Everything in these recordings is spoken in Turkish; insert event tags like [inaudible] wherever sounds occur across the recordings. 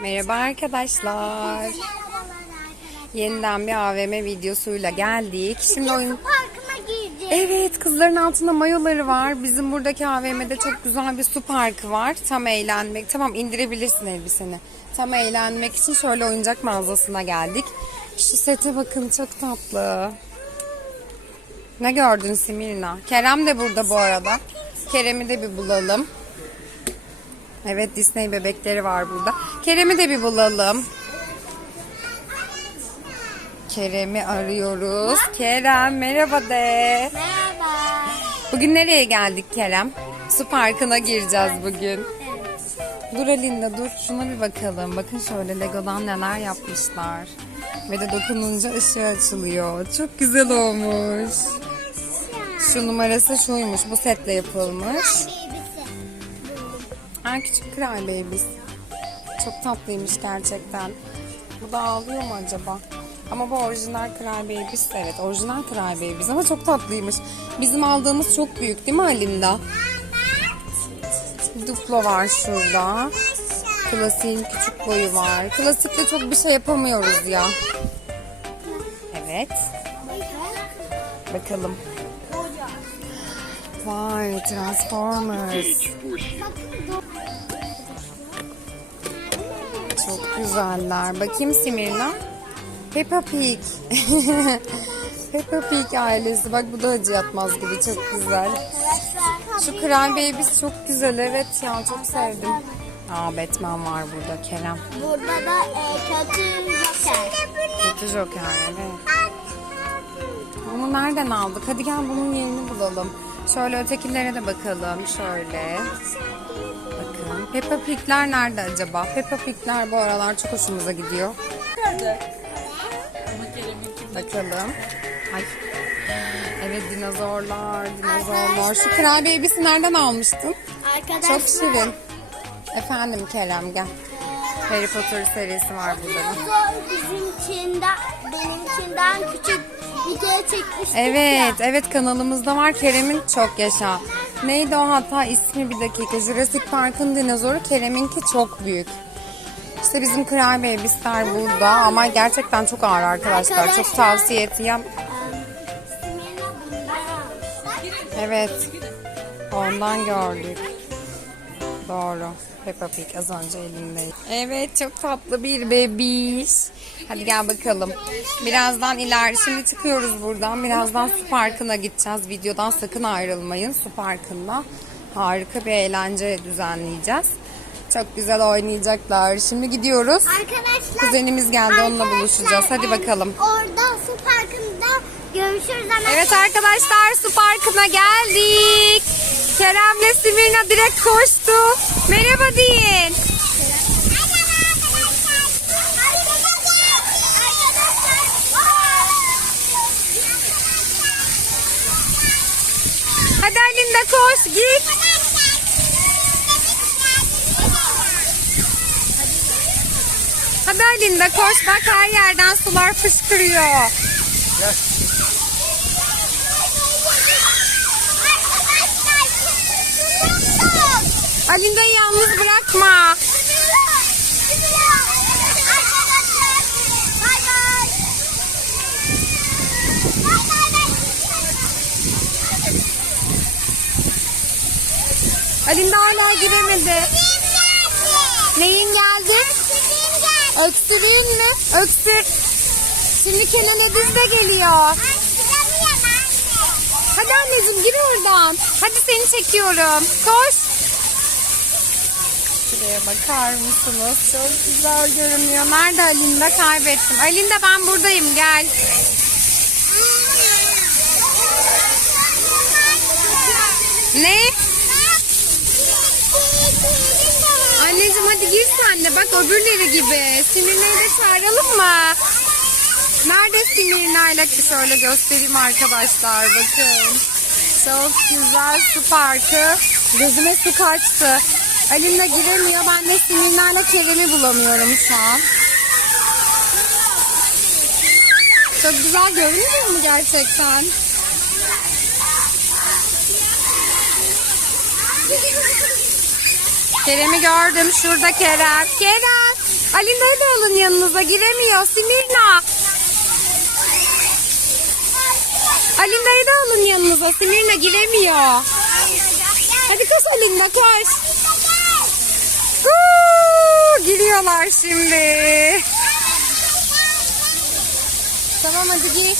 Merhaba arkadaşlar. Yeniden bir AVM videosuyla geldik. Şimdi oyun... Evet kızların altında mayoları var. Bizim buradaki AVM'de çok güzel bir su parkı var. Tam eğlenmek. Tamam indirebilirsin elbiseni. Tam eğlenmek için şöyle oyuncak mağazasına geldik. Şu sete bakın çok tatlı. Ne gördün Simirna? Kerem de burada bu arada. Kerem'i de bir bulalım. Evet Disney bebekleri var burada. Kerem'i de bir bulalım. Kerem'i arıyoruz. Kerem merhaba de. Merhaba. Bugün nereye geldik Kerem? Su parkına gireceğiz bugün. Dur Alinda dur şuna bir bakalım. Bakın şöyle Lego'dan neler yapmışlar. Ve de dokununca ışığı açılıyor. Çok güzel olmuş. Şu numarası şuymuş. Bu setle yapılmış. Ha küçük Cry Babies. Çok tatlıymış gerçekten. Bu da ağlıyor mu acaba? Ama bu orijinal Cry Babies. Evet orijinal Cry Babies ama çok tatlıymış. Bizim aldığımız çok büyük değil mi Alinda? Duplo var şurada. Klasiğin küçük boyu var. Klasikte çok bir şey yapamıyoruz ya. Evet. Bakalım. Vay Transformers. Güzeller. Bakayım Simirna. Peppa Pig. [laughs] Peppa Pig ailesi. Bak bu da acı yatmaz gibi. Çok güzel. Şu Cry Babies çok güzel. Evet ya çok sevdim. Aa Batman var burada Kerem. Burada da e, kötü joker. Kötü Joker evet. Bunu nereden aldık? Hadi gel bunun yerini bulalım. Şöyle ötekilere de bakalım. Şöyle. Bakın. Peppa Pig'ler nerede acaba? Peppa Pig'ler bu aralar çok hoşumuza gidiyor. Bakalım. Ay. Evet dinozorlar, dinozorlar. Şu Cry Babies'i nereden almıştın? Arkadaşlar. Çok şirin. Efendim Kerem gel. Harry Potter serisi var burada. da. Dinozor küçük video çekmiştik Evet, evet kanalımızda var Kerem'in çok yaşa. Neydi o hatta ismi bir dakika. Jurassic Park'ın dinozoru Kerem'inki çok büyük. İşte bizim Cry Babies'ler burada ama gerçekten çok ağır arkadaşlar. Çok Arkadaşlar. tavsiye ettiğim. Evet. Ondan gördük. Doğru. Peppa Pig az önce elimdeydi. Evet çok tatlı bir bebiş. Hadi gel bakalım. Birazdan iler şimdi çıkıyoruz buradan. Birazdan su parkına gideceğiz. Videodan sakın ayrılmayın. Su parkında harika bir eğlence düzenleyeceğiz. Çok güzel oynayacaklar. Şimdi gidiyoruz. Arkadaşlar. Kuzenimiz geldi, onunla buluşacağız. Hadi bakalım. Orada su parkında görüşürüz. Evet arkadaşlar su parkına geldik. Kerem'le Simirna direkt koştu. Merhaba deyin. Hadi Alinda koş git. Hadi Alinda koş bak her yerden sular fışkırıyor. Alinda'yı yalnız bırakma. Alinda hala giremedi. Neyin geldi? Öksürüğün mü? Öksür. Şimdi Kenan Ediz de geliyor. Hadi anneciğim gir oradan. Hadi seni çekiyorum. Koş. Şuraya bakar mısınız? Çok güzel görünüyor. Nerede Alinda? Kaybettim. Alinda ben buradayım gel. Ne? Anneciğim hadi gir sen de. Bak öbürleri gibi. Simirna'yı da çağıralım mı? Nerede Simirna'yla şöyle göstereyim arkadaşlar. Bakın. Çok güzel su parkı. Gözüme su kaçtı. Alimle giremiyor. Ben de Simirna'yla Kerem'i bulamıyorum şu an. Çok güzel görünmüyor mu gerçekten? Kerem'i gördüm. Şurada Kerem. Kerem. Alinda'yı da alın yanınıza giremiyor. Simirna. Alinda'yı da alın yanınıza. Simirna giremiyor. Hadi koş Alinda koş. Giriyorlar şimdi. Tamam hadi gir.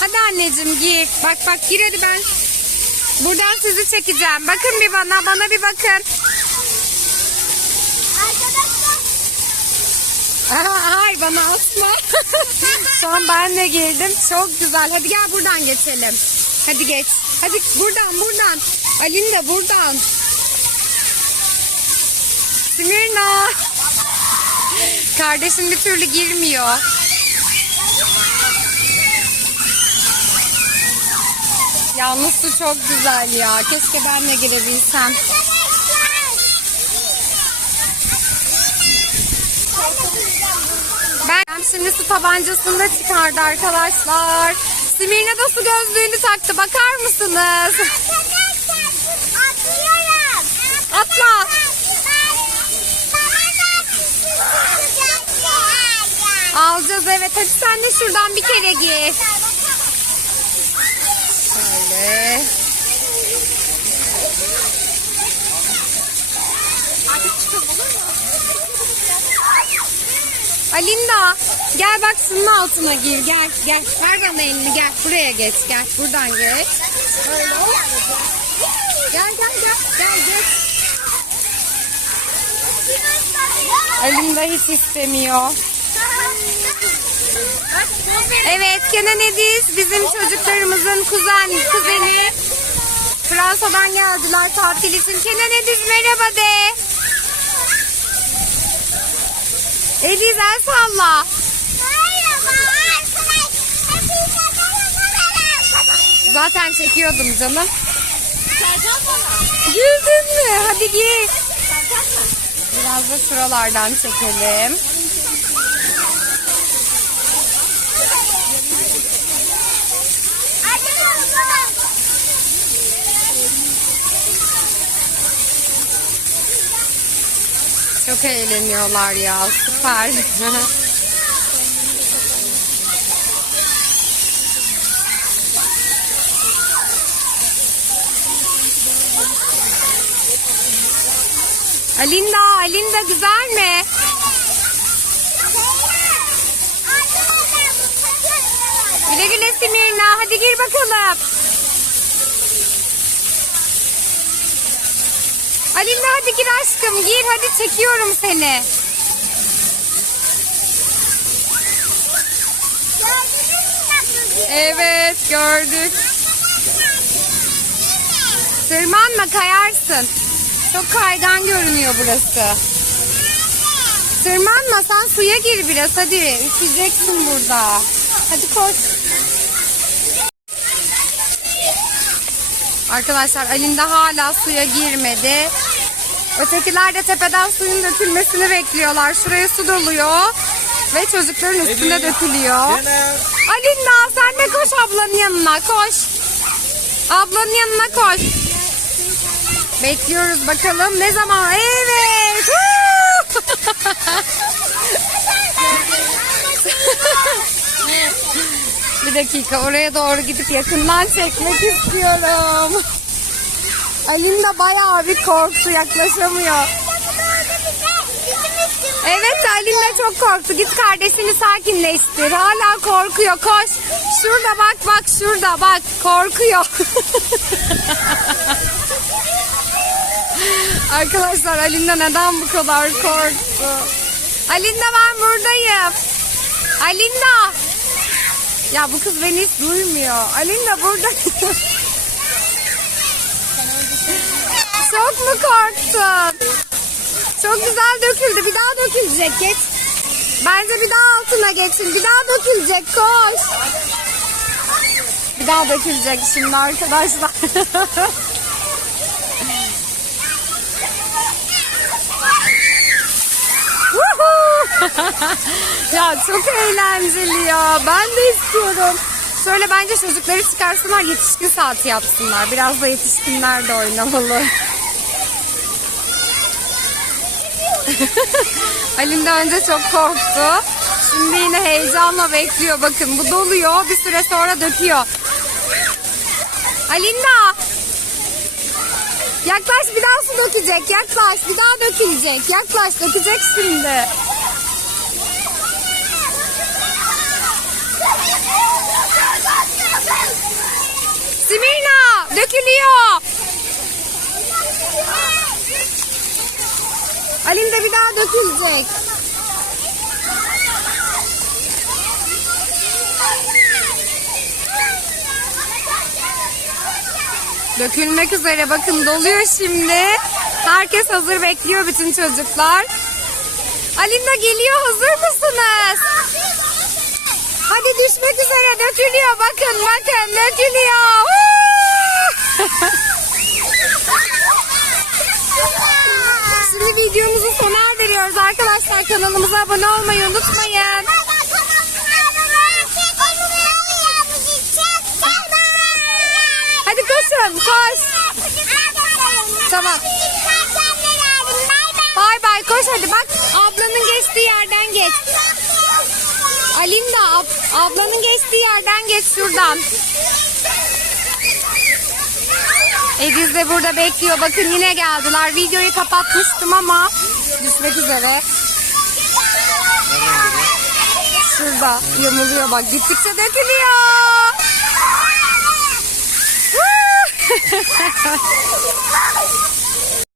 Hadi anneciğim gir. Bak bak gir hadi ben. Buradan sizi çekeceğim. Bakın bir bana, bana bir bakın. Aa, Hayır bana asma. [laughs] Şu an ben de girdim. Çok güzel. Hadi gel buradan geçelim. Hadi geç. Hadi buradan buradan. Alin de buradan. Simirna. Kardeşim bir türlü girmiyor. Yalnız su çok güzel ya. Keşke ben de girebilsem. Ben şimdi su tabancasını da çıkardı arkadaşlar. Simirna da su gözlüğünü taktı. Bakar mısınız? atlıyorum. Atla. Alacağız evet. Hadi sen de şuradan bir kere gir. Şöyle. Alinda gel bak şunun altına gir. Gel gel. Ver elini gel. Buraya geç gel. Buradan geç. Öyle gel gel gel. Gel geç. Alinda hiç istemiyor Evet Kenan Ediz bizim çocuklarımızın kuzen kuzeni. Fransa'dan geldiler tatil için. Kenan Ediz merhaba de. Ediz el salla. Zaten çekiyordum canım. Girdin mi? Hadi gir. Biraz da şuralardan çekelim. Çok eğleniyorlar ya. Süper. Alinda, Alinda güzel mi? Güle güle Simirna. Hadi gir bakalım. Alinda hadi gir aşkım. Gir hadi çekiyorum seni. Evet gördük. Tırmanma kayarsın. Çok kaygan görünüyor burası. Tırmanma sen suya gir biraz hadi. Üşüyeceksin burada. Hadi koş. Arkadaşlar Alinda hala suya girmedi. Ötekiler de tepeden suyun dökülmesini bekliyorlar. Şuraya su doluyor. Ve çocukların üstüne dökülüyor. Alinda sen de koş ablanın yanına koş. Ablanın yanına koş. Bekliyoruz bakalım ne zaman. Evet. [laughs] Bir dakika oraya doğru gidip yakından çekmek istiyorum. Alinda bayağı bir korktu yaklaşamıyor. Evet Alinda çok korktu. Git kardeşini sakinleştir. Hala korkuyor. Koş. Şurada bak bak şurada bak. Korkuyor. [laughs] Arkadaşlar Alinda neden bu kadar korktu? Alinda ben buradayım. Alinda. Ya bu kız beni hiç duymuyor. Alinda burada. Çok mu korktun? Çok güzel döküldü. Bir daha dökülecek. Geç. Bence bir daha altına geçin. Bir daha dökülecek. Koş. Bir daha dökülecek şimdi arkadaşlar. [laughs] Woohoo! [laughs] ya çok eğlenceli ya. Ben de istiyorum. Şöyle bence çocukları çıkarsınlar yetişkin saati yapsınlar. Biraz da yetişkinler de oynamalı. [laughs] Alinda önce çok korktu. Şimdi yine heyecanla bekliyor. Bakın bu doluyor. Bir süre sonra döküyor. Alinda! Yaklaş bir daha su dökecek. Yaklaş bir daha dökülecek. Yaklaş dökecek şimdi. Simirna dökülüyor. Alinda bir daha dökülecek. Dökülmek üzere bakın doluyor şimdi. Herkes hazır bekliyor bütün çocuklar. Alinda geliyor hazır mısınız? Hadi düşmek üzere dökülüyor bakın bakın dökülüyor. Şimdi videomuzu sona erdiriyoruz arkadaşlar. Kanalımıza abone olmayı unutmayın. Hadi koşun koş. Tamam. Bay bay koş hadi bak ablanın geçtiği yerden geç. Alinda ab- ablanın geçtiği yerden geç şuradan. Ediz de burada bekliyor. Bakın yine geldiler. Videoyu kapatmıştım ama düşmek üzere. Şurada yamuluyor bak. Gittikçe dökülüyor. [laughs]